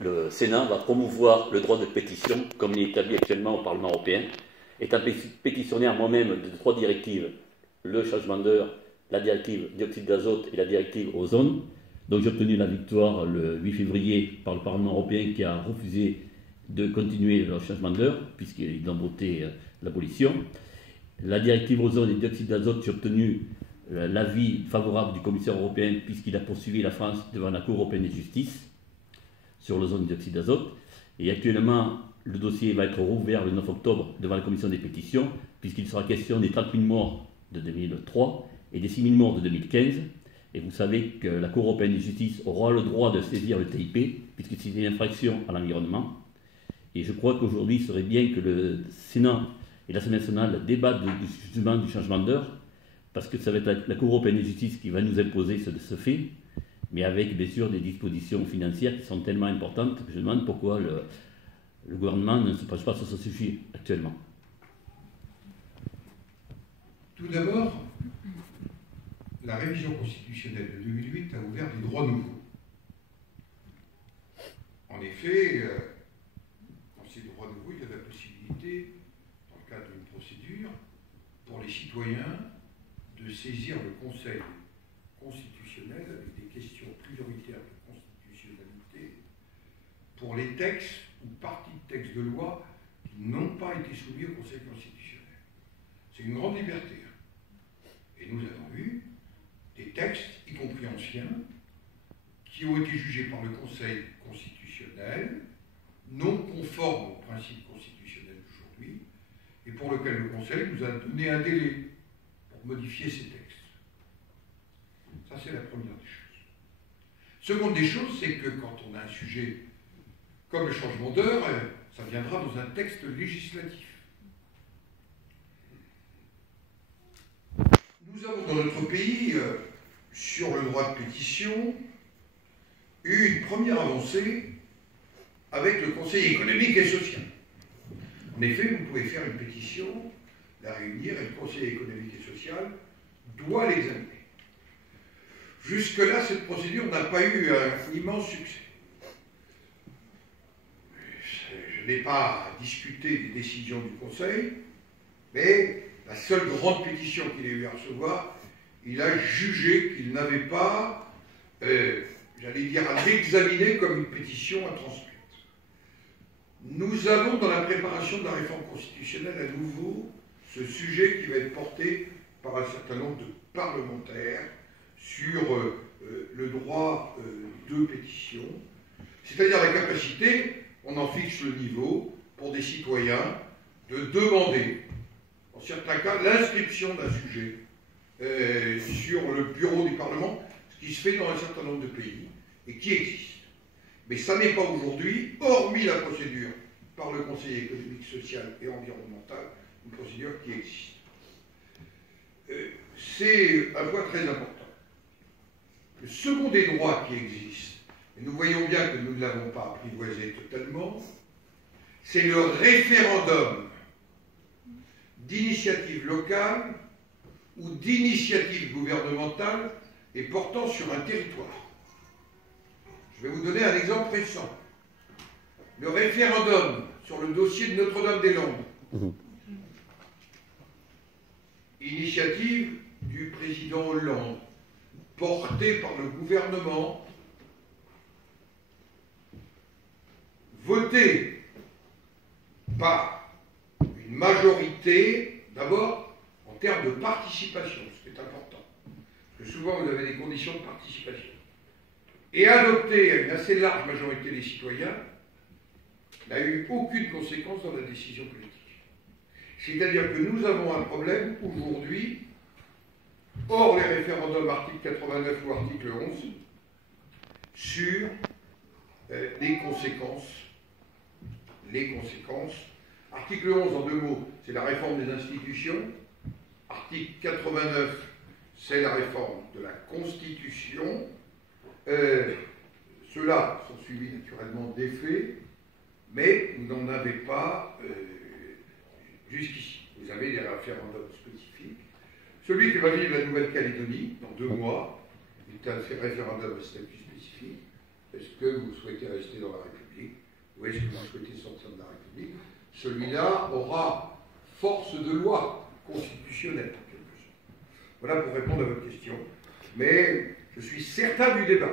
le Sénat va promouvoir le droit de pétition, comme il est établi actuellement au Parlement européen, étant pétitionnaire moi-même de 3 directives, le changement d'heure, la directive dioxyde d'azote et la directive ozone. Donc j'ai obtenu la victoire le 8 février par le Parlement européen qui a refusé de continuer le changement d'heure, puisqu'ils ont voté l'abolition. La directive ozone et dioxyde d'azote, j'ai obtenu l'avis favorable du commissaire européen, puisqu'il a poursuivi la France devant la Cour européenne de justice sur l'ozone et dioxyde d'azote. Et actuellement, le dossier va être rouvert le 9 octobre devant la commission des pétitions, puisqu'il sera question des 30 000 morts de 2003 et des 6 000 morts de 2015. Et vous savez que la Cour européenne de justice aura le droit de saisir le TIP, puisque c'est une infraction à l'environnement. Et je crois qu'aujourd'hui, il serait bien que le Sénat et l'Assemblée nationale débattent justement du changement d'heure, parce que ça va être la Cour européenne de justice qui va nous imposer ce fait, mais avec bien sûr des dispositions financières qui sont tellement importantes que je demande pourquoi le gouvernement ne se penche pas sur ce sujet actuellement. Tout d'abord, la révision constitutionnelle de 2008 a ouvert des droits nouveaux. En effet, dans ces droits nouveaux, il y a la possibilité, dans le cadre d'une procédure, pour les citoyens de saisir le Conseil constitutionnel avec des questions prioritaires de constitutionnalité pour les textes ou parties de textes de loi qui n'ont pas été soumis au Conseil constitutionnel. C'est une grande liberté. Et nous avons eu des textes, y compris anciens, qui ont été jugés par le Conseil constitutionnel, non conformes aux principes constitutionnels d'aujourd'hui, et pour lequel le Conseil nous a donné un délai pour modifier ces textes. Ça, c'est la première des choses. Seconde des choses, c'est que quand on a un sujet comme le changement d'heure, ça viendra dans un texte législatif. Nous avons dans notre pays, sur le droit de pétition, eu une première avancée avec le Conseil économique et social. En effet, vous pouvez faire une pétition, la réunir, et le Conseil économique et social doit l'examiner. Jusque-là, cette procédure n'a pas eu un immense succès. Je n'ai pas discuté des décisions du Conseil, mais la seule grande pétition qu'il ait eu à recevoir, il a jugé qu'il n'avait pas, j'allais dire, à l'examiner comme une pétition à transmettre. Nous avons dans la préparation de la réforme constitutionnelle à nouveau ce sujet qui va être porté par un certain nombre de parlementaires sur le droit de pétition, c'est-à-dire la capacité, on en fixe le niveau, pour des citoyens de demander, en certains cas, l'inscription d'un sujet sur le bureau du Parlement, ce qui se fait dans un certain nombre de pays et qui existe. Mais ça n'est pas aujourd'hui, hormis la procédure par le Conseil économique, social et environnemental, une procédure qui existe. C'est un point très important. Le second des droits qui existent, et nous voyons bien que nous ne l'avons pas apprivoisé totalement, c'est le référendum d'initiative locale ou d'initiative gouvernementale et portant sur un territoire. Je vais vous donner un exemple récent. Le référendum sur le dossier de Notre-Dame-des-Landes. Initiative du président Hollande, portée par le gouvernement, votée par une majorité, d'abord en termes de participation, ce qui est important, parce que souvent vous avez des conditions de participation, et adoptée à une assez large majorité des citoyens, n'a eu aucune conséquence dans la décision politique. C'est-à-dire que nous avons un problème aujourd'hui, hors les référendums article 89 ou article 11, sur les conséquences. Article 11, en 2 mots, c'est la réforme des institutions. Article 89, c'est la réforme de la Constitution. Ceux-là sont suivis naturellement des faits, mais vous n'en avez pas jusqu'ici. Vous avez des référendums spécifiques. Celui que va vivre la Nouvelle-Calédonie, dans 2 mois, est un référendum à statut spécifique. Est-ce que vous souhaitez rester dans la République ou est-ce que vous souhaitez sortir de la République? Celui-là aura force de loi constitutionnelle, en quelque sorte. Voilà pour répondre à votre question. Mais je suis certain du débat.